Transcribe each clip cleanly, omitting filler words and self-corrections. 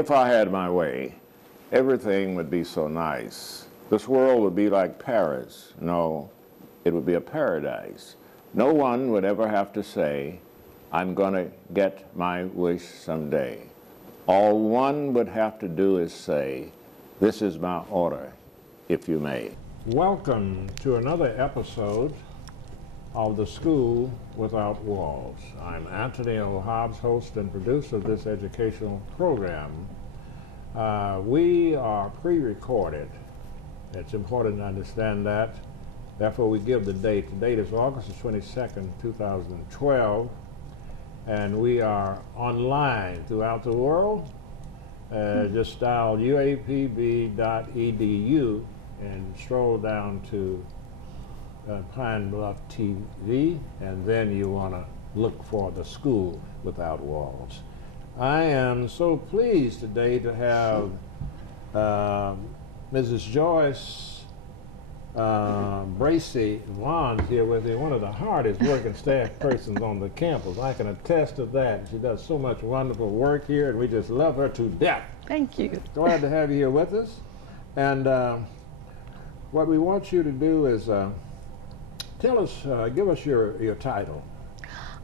If I had my way, everything would be so nice. This world would be like Paris. No, it would be a paradise. No one would ever have to say, I'm going to get my wish someday. All one would have to do is say, this is my order, if you may. Welcome to another episode of The School Without Walls. I'm Anthony O. Hobbs, host and producer of this educational program. We are pre-recorded. It's important to understand that. Therefore, we give the date. The date is August 22nd, 2012. And we are online throughout the world. Just dial uapb.edu and stroll down to Pine Bluff TV, and then you want to look for The School Without Walls. I am so pleased today to have Mrs. Joyce Bracy Vaughan here with me, one of the hardest working staff persons on the campus. I can attest to that. She does so much wonderful work here, and we just love her to death. Thank you. Glad to have you here with us. And what we want you to do is tell us, give us your title.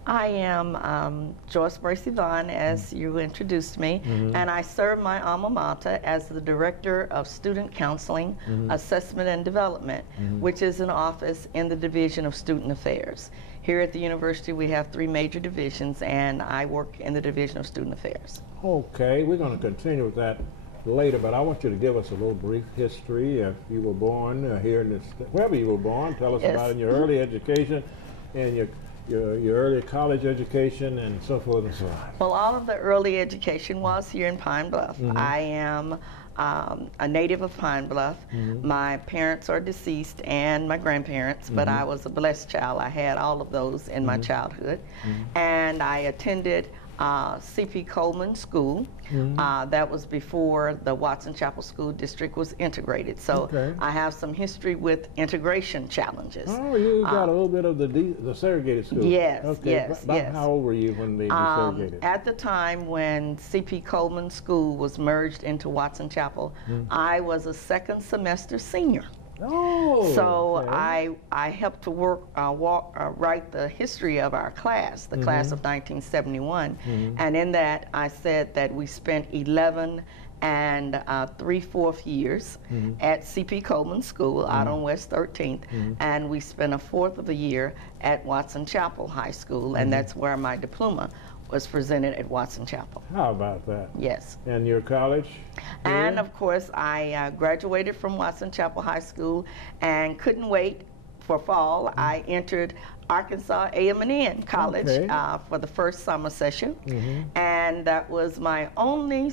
I am Joyce Bracy Vaughan, as you introduced me, and I serve my alma mater as the Director of Student Counseling, Assessment and Development, which is an office in the Division of Student Affairs. Here at the university we have 3 major divisions, and I work in the Division of Student Affairs. Okay, we're going to continue with that later, but I want you to give us a little brief history. If you were born here in this, wherever you were born, tell us about in your early education and your early college education and so forth and so on. Well, all of the early education was here in Pine Bluff. I am a native of Pine Bluff. My parents are deceased and my grandparents, but I was a blessed child. I had all of those in my childhood. And I attended C.P. Coleman School. That was before the Watson Chapel School District was integrated. So I have some history with integration challenges. Oh, you got a little bit of the segregated school. Yes, yes. How old were you when they desegregated? At the time when C.P. Coleman School was merged into Watson Chapel, I was a second semester senior. Oh, so I helped to write the history of our class, the class of 1971, and in that I said that we spent 11 and 3/4 years at C.P. Coleman School out on West 13th, and we spent 1/4 of the year at Watson Chapel High School, and that's where my diploma was presented at Watson Chapel. How about that? Yes. And your college? And of course, I graduated from Watson Chapel High School and couldn't wait for fall. I entered Arkansas A&M College for the first summer session, and that was my only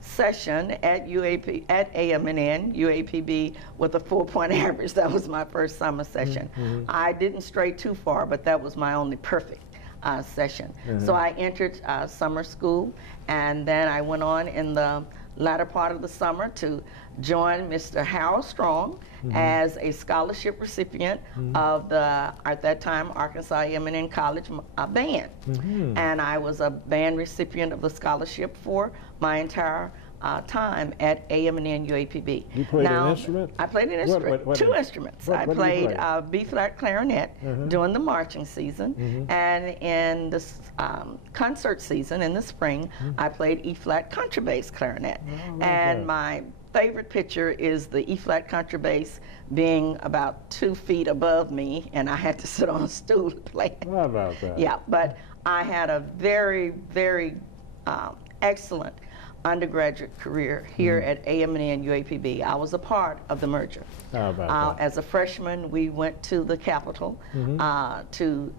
session at A&M, UAPB, with a 4-point average. That was my first summer session. I didn't stray too far, but that was my only perfect session. So I entered summer school, and then I went on in the latter part of the summer to join Mr. Harold Strong as a scholarship recipient of the, at that time, Arkansas A&M College band. And I was a band recipient of the scholarship for my entire time at A&M UAPB. You played an instrument? I played an instrument, two instruments. I played B-flat clarinet during the marching season, and in the concert season in the spring, I played E-flat contrabass clarinet. And my favorite picture is the E-flat contrabass being about 2 feet above me, and I had to sit on a stool to play it. How about that? Yeah, but I had a very, very excellent undergraduate career here at A&M UAPB. I was a part of the merger. How about that? As a freshman, we went to the Capitol to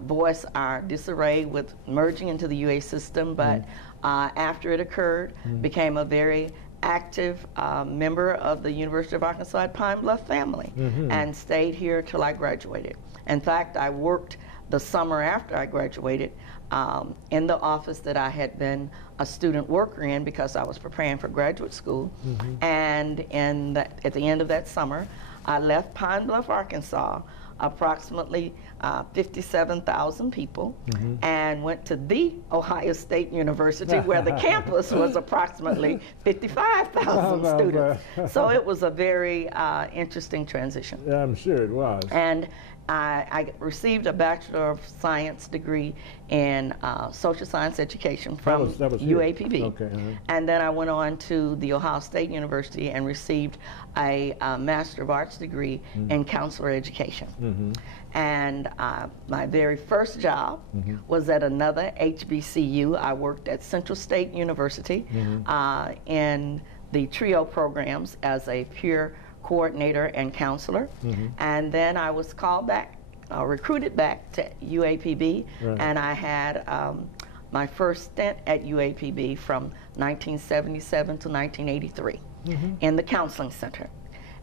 voice our disarray with merging into the UA system, but after it occurred, became a very active member of the University of Arkansas at Pine Bluff family, and stayed here till I graduated. In fact, I worked the summer after I graduated in the office that I had been a student worker in because I was preparing for graduate school. And at the end of that summer, I left Pine Bluff, Arkansas approximately 57,000 people, and went to the Ohio State University, where the campus was approximately 55,000 students. So it was a very interesting transition. Yeah, I'm sure it was. And I received a Bachelor of Science degree in social science education from that was UAPB. Okay, and then I went on to the Ohio State University and received a Master of Arts degree in counselor education. And my very first job was at another HBCU. I worked at Central State University in the TRIO programs as a peer coordinator and counselor. And then I was called back, recruited back to UAPB, and I had my first stint at UAPB from 1977 to 1983 in the counseling center.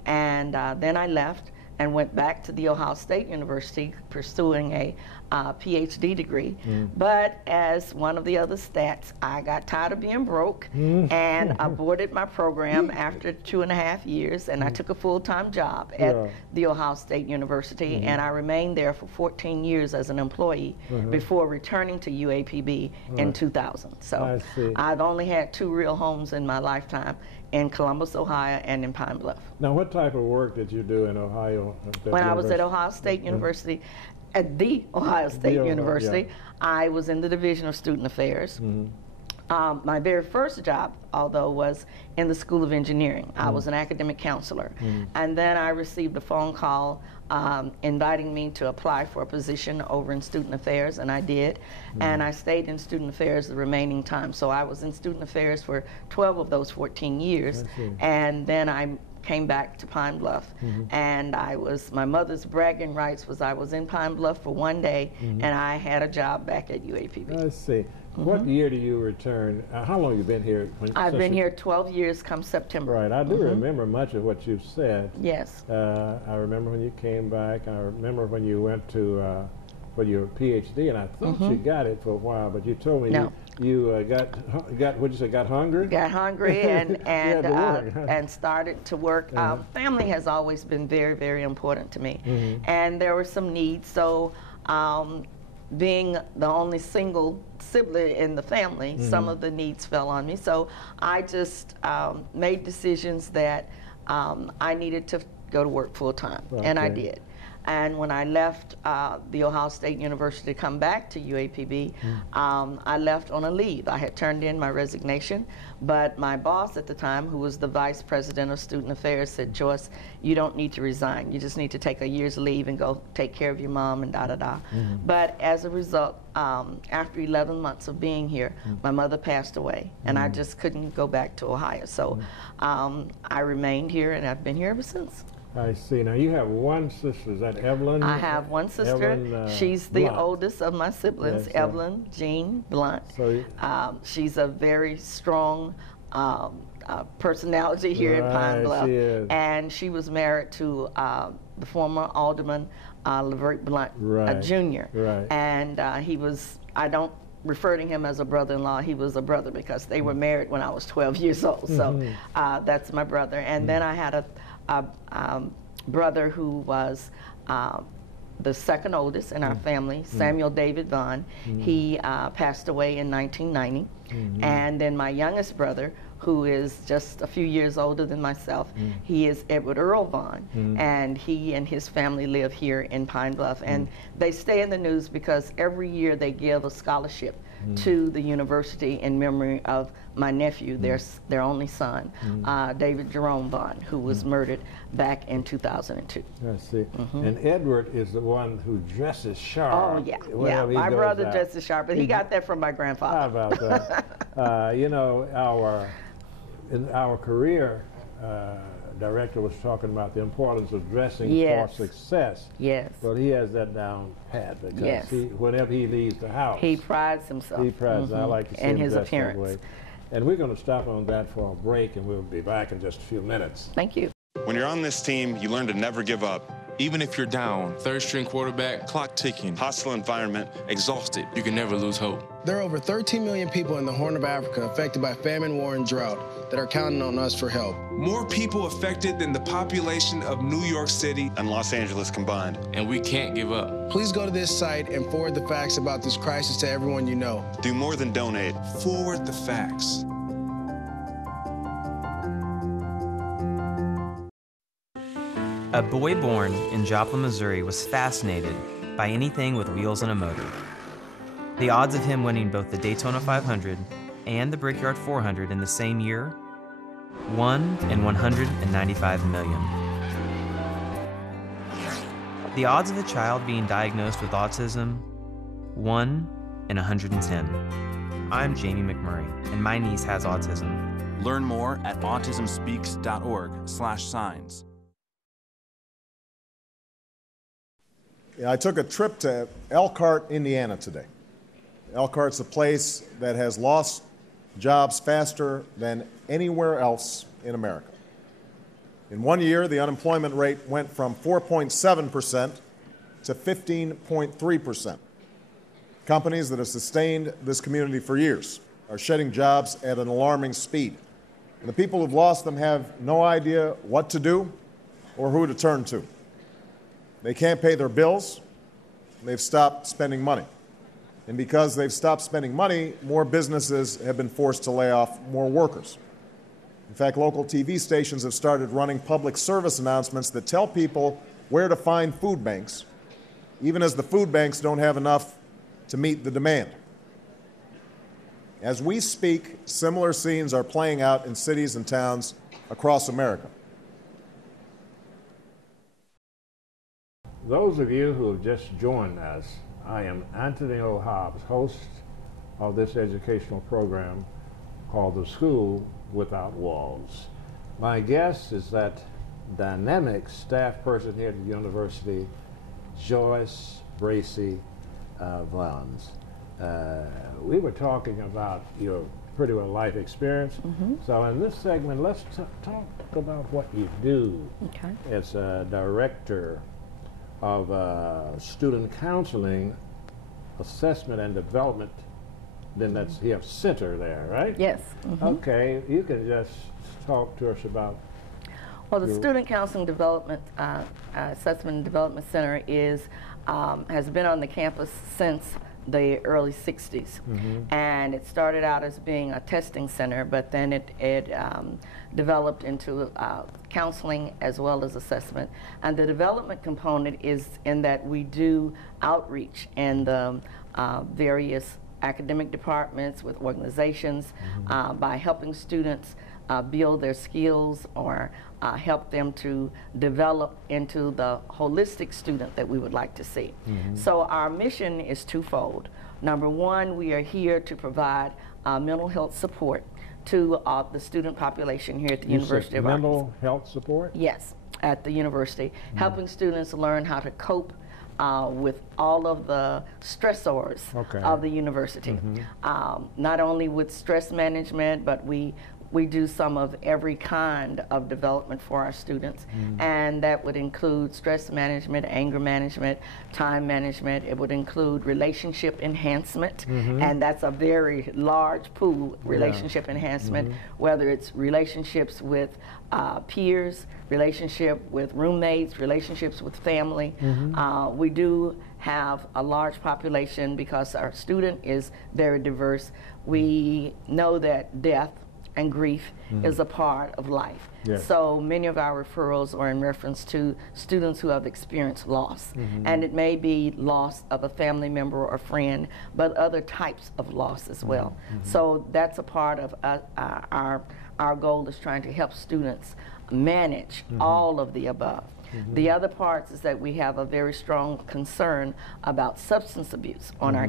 And then I left and went back to the Ohio State University pursuing a PhD degree. But as one of the other stats, I got tired of being broke and aborted my program after 2.5 years, and I took a full-time job at the Ohio State University, and I remained there for 14 years as an employee before returning to UAPB in 2000. So I've only had 2 real homes in my lifetime, in Columbus, Ohio, and in Pine Bluff. Now, what type of work did you do in Ohio? When I was at Ohio State University, at the Ohio State University, I was in the Division of Student Affairs. My very first job, although, was in the School of Engineering. I was an academic counselor. And then I received a phone call inviting me to apply for a position over in Student Affairs, and I did. And I stayed in Student Affairs the remaining time. So I was in Student Affairs for 12 of those 14 years. And then I came back to Pine Bluff, and my mother's bragging rights was I was in Pine Bluff for 1 day, and I had a job back at UAPB. I see. What year do you return? How long have you been here? I've been here 12 years come September. Right. I do remember much of what you've said. Yes. I remember when you came back. I remember when you went to for your PhD, and I thought you got it for a while, but you told me you got what you say, got hungry? Got hungry and started to work. Family has always been very, very important to me, and there were some needs. So being the only single sibling in the family, some of the needs fell on me. So I just made decisions that I needed to go to work full time, and I did. And when I left the Ohio State University to come back to UAPB, I left on a leave. I had turned in my resignation, but my boss at the time, who was the Vice President of Student Affairs, said, "Joyce, you don't need to resign. You just need to take a year's leave and go take care of your mom and da-da-da." But as a result, after 11 months of being here, my mother passed away, and I just couldn't go back to Ohio. So I remained here, and I've been here ever since. I see. Now, you have one sister. Is that Evelyn? I have one sister. Evelyn, she's the Blunt. oldest of my siblings, Yes, Evelyn Jean Blunt. So, she's a very strong personality here in Pine Bluff. She is. And she was married to the former Alderman LeVert Blunt Jr. Right. And he was, I don't refer to him as a brother-in-law, he was a brother because they were married when I was 12 years old. So that's my brother. And then I had a brother who was the second oldest in our family, Samuel David Vaughan. He passed away in 1990. And then my youngest brother, who is just a few years older than myself, he is Edward Earl Vaughan. And he and his family live here in Pine Bluff. And they stay in the news because every year they give a scholarship to the university in memory of my nephew, their only son, David Jerome Vaughan, who was murdered back in 2002. I see. And Edward is the one who dresses sharp. Oh, yeah. Yeah, my brother dresses sharp, but he got that from my grandfather. How about that? You know, in our career director was talking about the importance of dressing for success. Yes. Well, he has that down pat because whenever he leaves the house, he prides himself. He prides. I like to see and him his dressed appearance. that way. And we're going to stop on that for a break, and we'll be back in just a few minutes. Thank you. When you're on this team, you learn to never give up. Even if you're down, third-string quarterback, clock ticking, hostile environment, exhausted, you can never lose hope. There are over 13 million people in the Horn of Africa affected by famine, war, and drought that are counting on us for help. More people affected than the population of New York City and Los Angeles combined. And we can't give up. Please go to this site and forward the facts about this crisis to everyone you know. Do more than donate. Forward the facts. A boy born in Joplin, Missouri was fascinated by anything with wheels and a motor. The odds of him winning both the Daytona 500 and the Brickyard 400 in the same year, 1 in 195 million. The odds of a child being diagnosed with autism, 1 in 110. I'm Jamie McMurray, and my niece has autism. Learn more at autismspeaks.org/signs. I took a trip to Elkhart, Indiana today. Elkhart's a place that has lost jobs faster than anywhere else in America. In 1 year, the unemployment rate went from 4.7% to 15.3%. Companies that have sustained this community for years are shedding jobs at an alarming speed. And the people who've lost them have no idea what to do or who to turn to. They can't pay their bills, and they've stopped spending money. And because they've stopped spending money, more businesses have been forced to lay off more workers. In fact, local TV stations have started running public service announcements that tell people where to find food banks, even as the food banks don't have enough to meet the demand. As we speak, similar scenes are playing out in cities and towns across America. Those of you who have just joined us, I am Anthony O. Hobbs, host of this educational program called The School Without Walls. My guest is that dynamic staff person here at the university, Joyce Bracy Vaughan. We were talking about your pretty well life experience. So in this segment, let's talk about what you do. Okay. As a director of student counseling, assessment, and development. Then that's, you have center there, right? Yes. Okay, you can just talk to us about. Well, the Student Counseling Development Assessment and Development Center has been on the campus since the early 60s. And it started out as being a testing center, but then it developed into counseling as well as assessment. And the development component is in that we do outreach in the various academic departments with organizations by helping students build their skills or help them to develop into the holistic student that we would like to see. So our mission is twofold. Number one, we are here to provide mental health support to the student population here at the University of Arkansas. Mental health support? Yes, at the university, helping students learn how to cope with all of the stressors of the university. Not only with stress management, but we do some of every kind of development for our students, and that would include stress management, anger management, time management. It would include relationship enhancement, and that's a very large pool, relationship enhancement, whether it's relationships with peers, relationship with roommates, relationships with family. We do have a large population because our student is very diverse. We know that death and grief is a part of life. So many of our referrals are in reference to students who have experienced loss. And it may be loss of a family member or friend, but other types of loss as well. So that's a part of our goal, is trying to help students manage all of the above. The other parts is that we have a very strong concern about substance abuse on our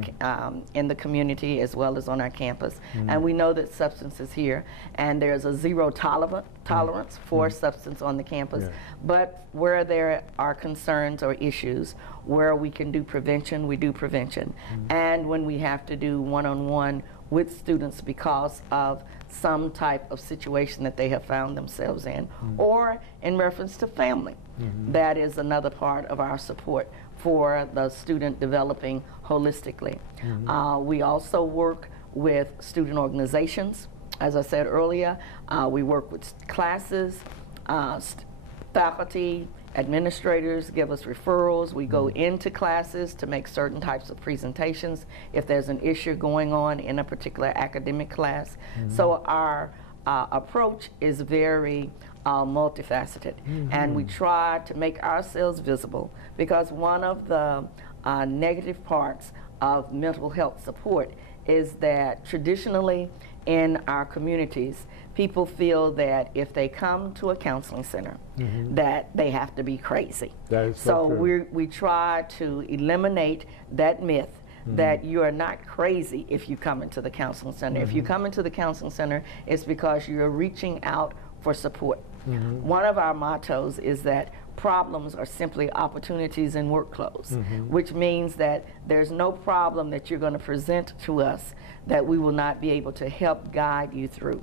in the community as well as on our campus. And we know that substance is here, and there's a zero tolerance for substance on the campus. But where there are concerns or issues where we can do prevention, we do prevention. And when we have to do one-on-one with students because of some type of situation that they have found themselves in, or in reference to family. That is another part of our support for the student developing holistically. We also work with student organizations. As I said earlier, we work with classes, faculty, administrators give us referrals. We go into classes to make certain types of presentations if there's an issue going on in a particular academic class. So our approach is very multifaceted, and we try to make ourselves visible, because one of the negative parts of mental health support is that traditionally in our communities, people feel that if they come to a counseling center, that they have to be crazy. That is so true. we try to eliminate that myth that you are not crazy if you come into the counseling center. If you come into the counseling center, it's because you're reaching out for support. One of our mottos is that problems are simply opportunities in work clothes, which means that there's no problem that you're going to present to us that we will not be able to help guide you through.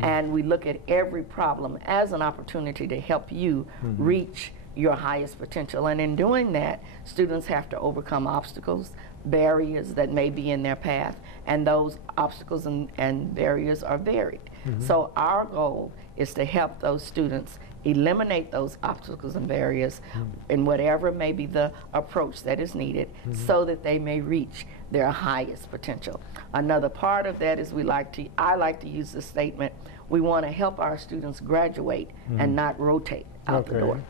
And we look at every problem as an opportunity to help you reach your highest potential. And in doing that, students have to overcome obstacles, barriers that may be in their path, and those obstacles and barriers are varied. So our goal is to help those students eliminate those obstacles and barriers in whatever may be the approach that is needed, so that they may reach their highest potential. Another part of that is I like to use the statement, we want to help our students graduate and not rotate out the door.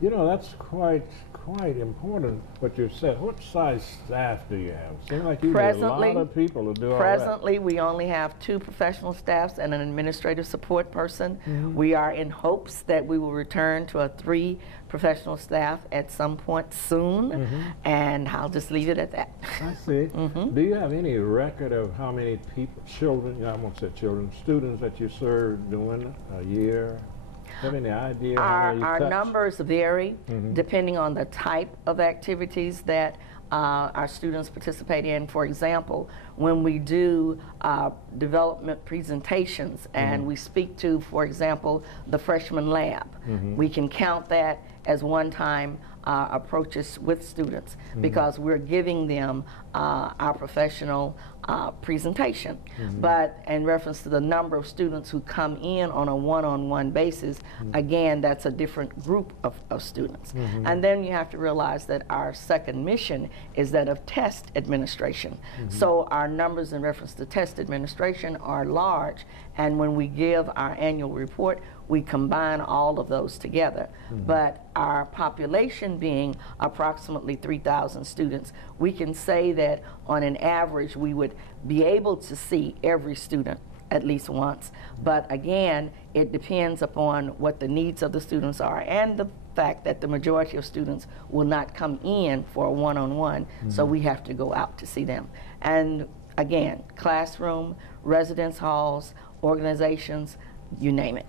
You know, that's quite important what you said. What size staff do you have? Seems like you need a lot of people to do all that. Presently, we only have 2 professional staffs and an administrative support person. We are in hopes that we will return to a 3 professional staff at some point soon, and I'll just leave it at that. I see. Do you have any record of how many people, children, I won't say children, students that you serve during a year? Do you have any idea how many you touch? Our numbers vary depending on the type of activities that our students participate in. For example, when we do development presentations and we speak to, for example, the freshman lab, we can count that as one-time approaches with students, because we're giving them our professional presentation. But in reference to the number of students who come in on a one-on-one basis, again, that's a different group of students. And then you have to realize that our second mission is that of test administration. So our numbers in reference to test administration are large, and when we give our annual report, we combine all of those together. But our population being approximately 3,000 students, we can say that on an average we would be able to see every student at least once. But again, it depends upon what the needs of the students are, and the fact that the majority of students will not come in for a one-on-one, so we have to go out to see them. And again, classroom, residence halls, organizations, you name it.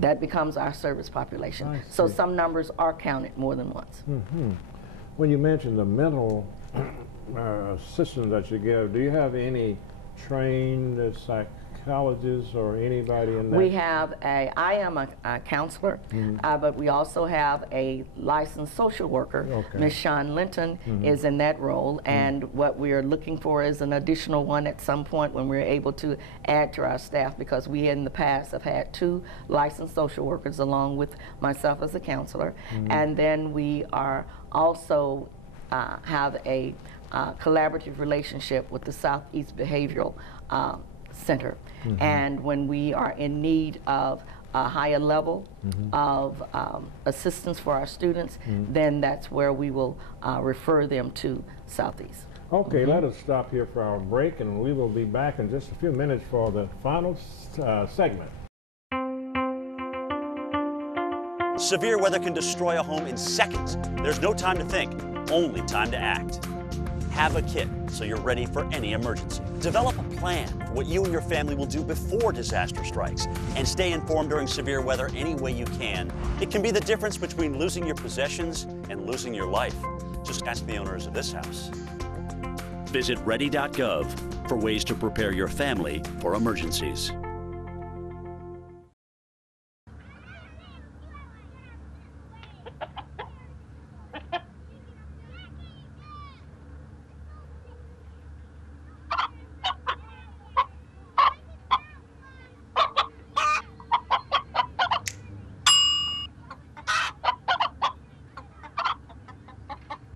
That becomes our service population. So some numbers are counted more than once. When you mentioned the mental assistance that you give, do you have any trained psychologists or anybody in that? We have I am a counselor, but we also have a licensed social worker. Ms. Shawn Linton is in that role, and what we are looking for is an additional one at some point when we're able to add to our staff, because we in the past have had 2 licensed social workers along with myself as a counselor. And then we are also have a collaborative relationship with the Southeast Behavioral Center. And when we are in need of a higher level of assistance for our students, then that's where we will refer them to Southeast. Okay, let us stop here for our break, and we will be back in just a few minutes for the final segment. Severe weather can destroy a home in seconds. There's no time to think, only time to act. Have a kit so you're ready for any emergency. Develop a plan for what you and your family will do before disaster strikes, and stay informed during severe weather any way you can. It can be the difference between losing your possessions and losing your life. Just ask the owners of this house. Visit ready.gov for ways to prepare your family for emergencies.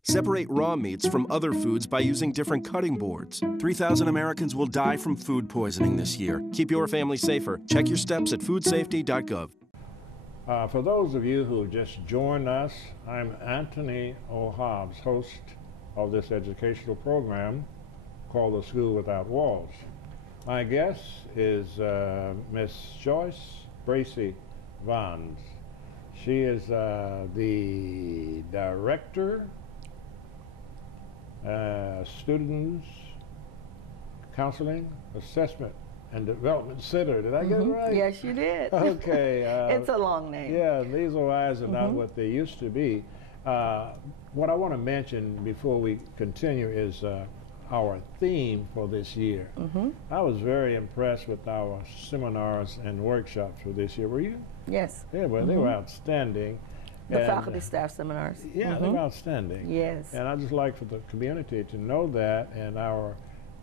Separate raw meats from other foods by using different cutting boards. 3,000 Americans will die from food poisoning this year. Keep your family safer. Check your steps at foodsafety.gov. For those of you who just joined us, I'm Anthony O'Hobbs, host of this educational program called The School Without Walls. My guest is Ms. Joyce Bracy Vaughan. She is the director, Students Counseling, Assessment, and Development Center. Did I get it right? Yes, you did. Okay. It's a long name. Yeah, these eyes are not what they used to be. What I want to mention before we continue is our theme for this year. I was very impressed with our seminars and workshops for this year. Were you? Yes. Yeah, well, they were outstanding. The faculty staff seminars. Yeah, they were outstanding. Yes. And I'd just like for the community to know that. And our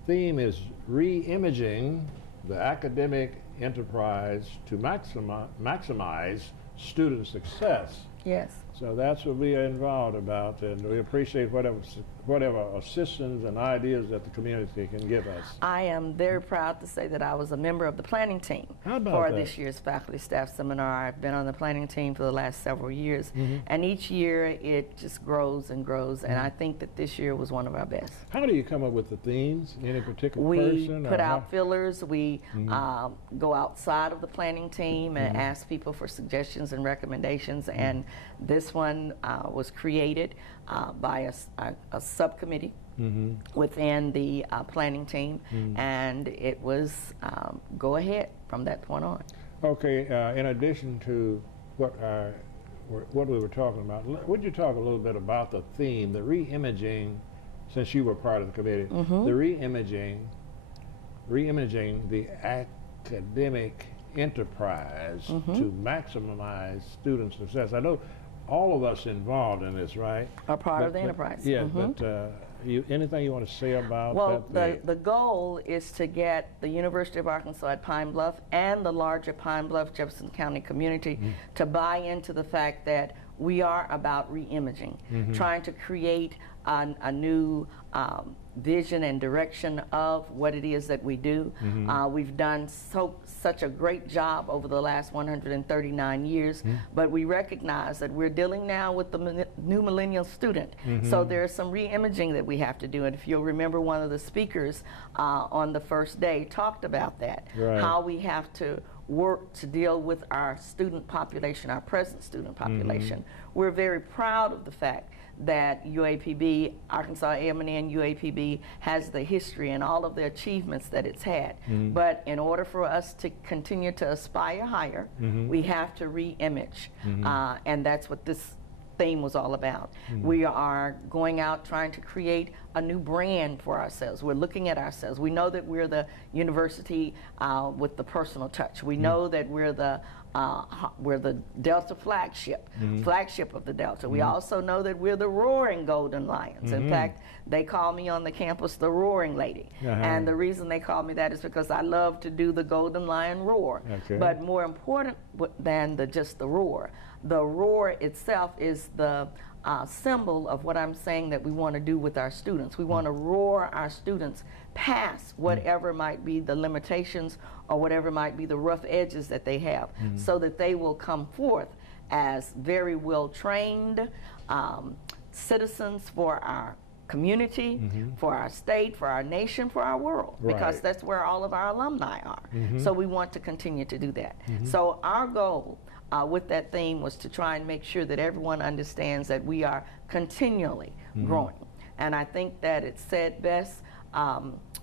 theme is re-imaging the academic enterprise to maximize student success. Yes. So that's what we are involved about, and we appreciate whatever assistance and ideas that the community can give us. I am very proud to say that I was a member of the planning team for this year's faculty staff seminar. I've been on the planning team for the last several years, and each year it just grows and grows, and I think that this year was one of our best. How do you come up with the themes? Any particular person? We put out fillers. We go outside of the planning team and ask people for suggestions and recommendations, and this one was created by a subcommittee within the planning team, and it was go ahead from that point on. Okay, in addition to what we were talking about, would you talk a little bit about the theme, the re-imaging, since you were part of the committee, the re-imaging the academic enterprise to maximize student success? I know all of us involved in this, right? Are part of the enterprise. Yeah, but anything you want to say about that? Well, the goal is to get the University of Arkansas at Pine Bluff and the larger Pine Bluff, Jefferson County community to buy into the fact that we are about re-imaging, trying to create a new vision and direction of what it is that we do. We've done such a great job over the last 139 years, but we recognize that we're dealing now with the new millennial student. So there's some re-imaging that we have to do. And if you'll remember, one of the speakers on the first day talked about that, how we have to work to deal with our student population, our present student population. We're very proud of the fact that UAPB, Arkansas A&M UAPB, has the history and all of the achievements that it's had. But in order for us to continue to aspire higher, we have to re-image. And that's what this theme was all about. We are going out trying to create a new brand for ourselves. We're looking at ourselves. We know that we're the university with the personal touch. We know that we're the Delta flagship of the Delta. We also know that we're the Roaring Golden Lions. In fact, they call me on the campus the Roaring Lady. And the reason they call me that is because I love to do the Golden Lion roar. But more important than just the roar itself is the symbol of what I'm saying that we want to do with our students. We want to roar our students past whatever might be the limitations or whatever might be the rough edges that they have, so that they will come forth as very well trained citizens for our community, for our state, for our nation, for our world, because that's where all of our alumni are. So we want to continue to do that. So our goal with that theme was to try and make sure that everyone understands that we are continually growing. And I think that it's said best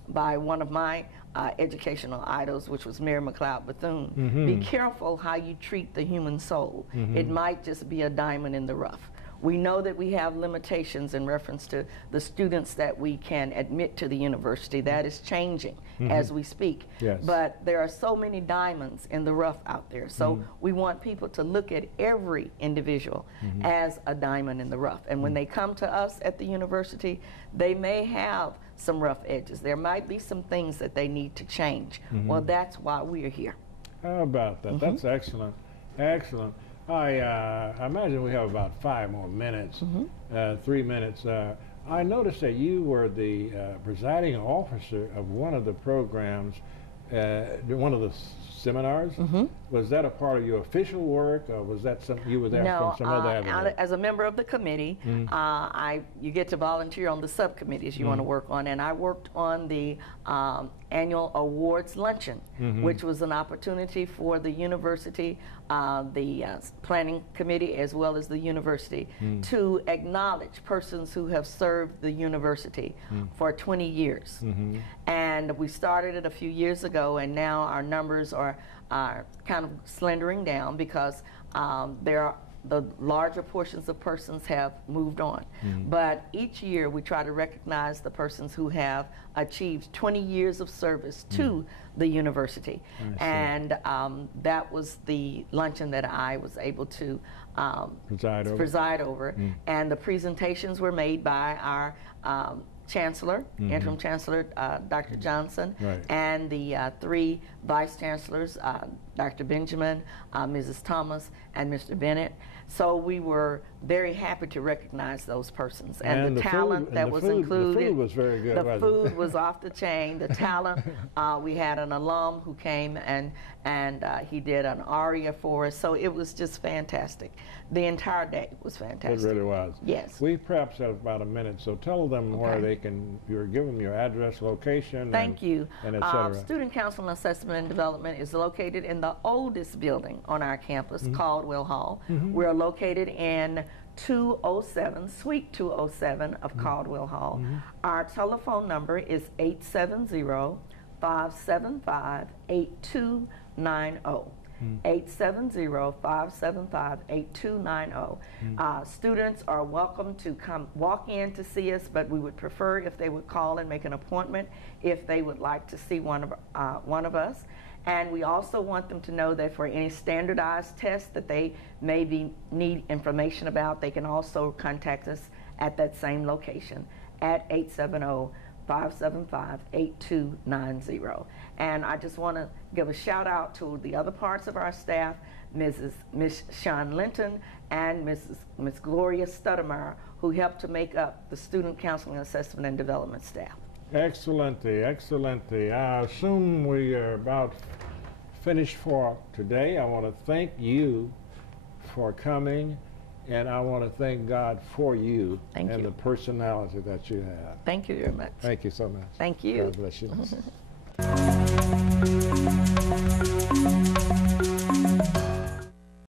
by one of my educational idols, which was Mary McLeod Bethune. Be careful how you treat the human soul. It might just be a diamond in the rough. We know that we have limitations in reference to the students that we can admit to the university. That is changing as we speak. Yes. But there are so many diamonds in the rough out there. So we want people to look at every individual as a diamond in the rough. And when they come to us at the university, they may have some rough edges. There might be some things that they need to change. Well, that's why we're here. How about that? That's excellent. Excellent. I imagine we have about 5 more minutes, 3 minutes. I noticed that you were the presiding officer of one of the programs, one of the seminars. Was that a part of your official work, or was that something you were there from some other avenue? As a member of the committee, you get to volunteer on the subcommittees you want to work on, and I worked on the annual awards luncheon, which was an opportunity for the university, the planning committee, as well as the university, to acknowledge persons who have served the university for 20 years. And we started it a few years ago, and now our numbers are kind of slendering down because the larger portions of persons have moved on. But each year we try to recognize the persons who have achieved 20 years of service to the university. And that was the luncheon that I was able to preside over. And the presentations were made by our Chancellor, Interim Chancellor Dr. Johnson, and the 3 Vice Chancellors, Dr. Benjamin, Mrs. Thomas, and Mr. Bennett. So we were very happy to recognize those persons. And the talent that was included. The food was very good. The food was off the chain. The talent, we had an alum who came and he did an aria for us. So it was just fantastic. The entire day was fantastic. It really was. Yes. We perhaps have about a minute, so tell them where they can, give them your address, location, Thank you. And et cetera. Student Council Assessment and Development is located in the oldest building on our campus, Caldwell Hall. We're located in 207, Suite 207 of Caldwell Hall. Our telephone number is 870-575-8290. 870-575-8290. Students are welcome to come walk in to see us, but we would prefer if they would call and make an appointment if they would like to see one of us. And we also want them to know that for any standardized tests that they maybe need information about, they can also contact us at that same location at 870-575-8290. And I just want to give a shout out to the other parts of our staff, Miss Sean Linton and Miss Gloria Studdemeyer, who helped to make up the Student Counseling Assessment and Development staff. Excellente, excellente. I assume we are about finished for today. I want to thank you for coming, and I want to thank God for you and the personality that you have. Thank you very much. Thank you so much. Thank you. God bless you.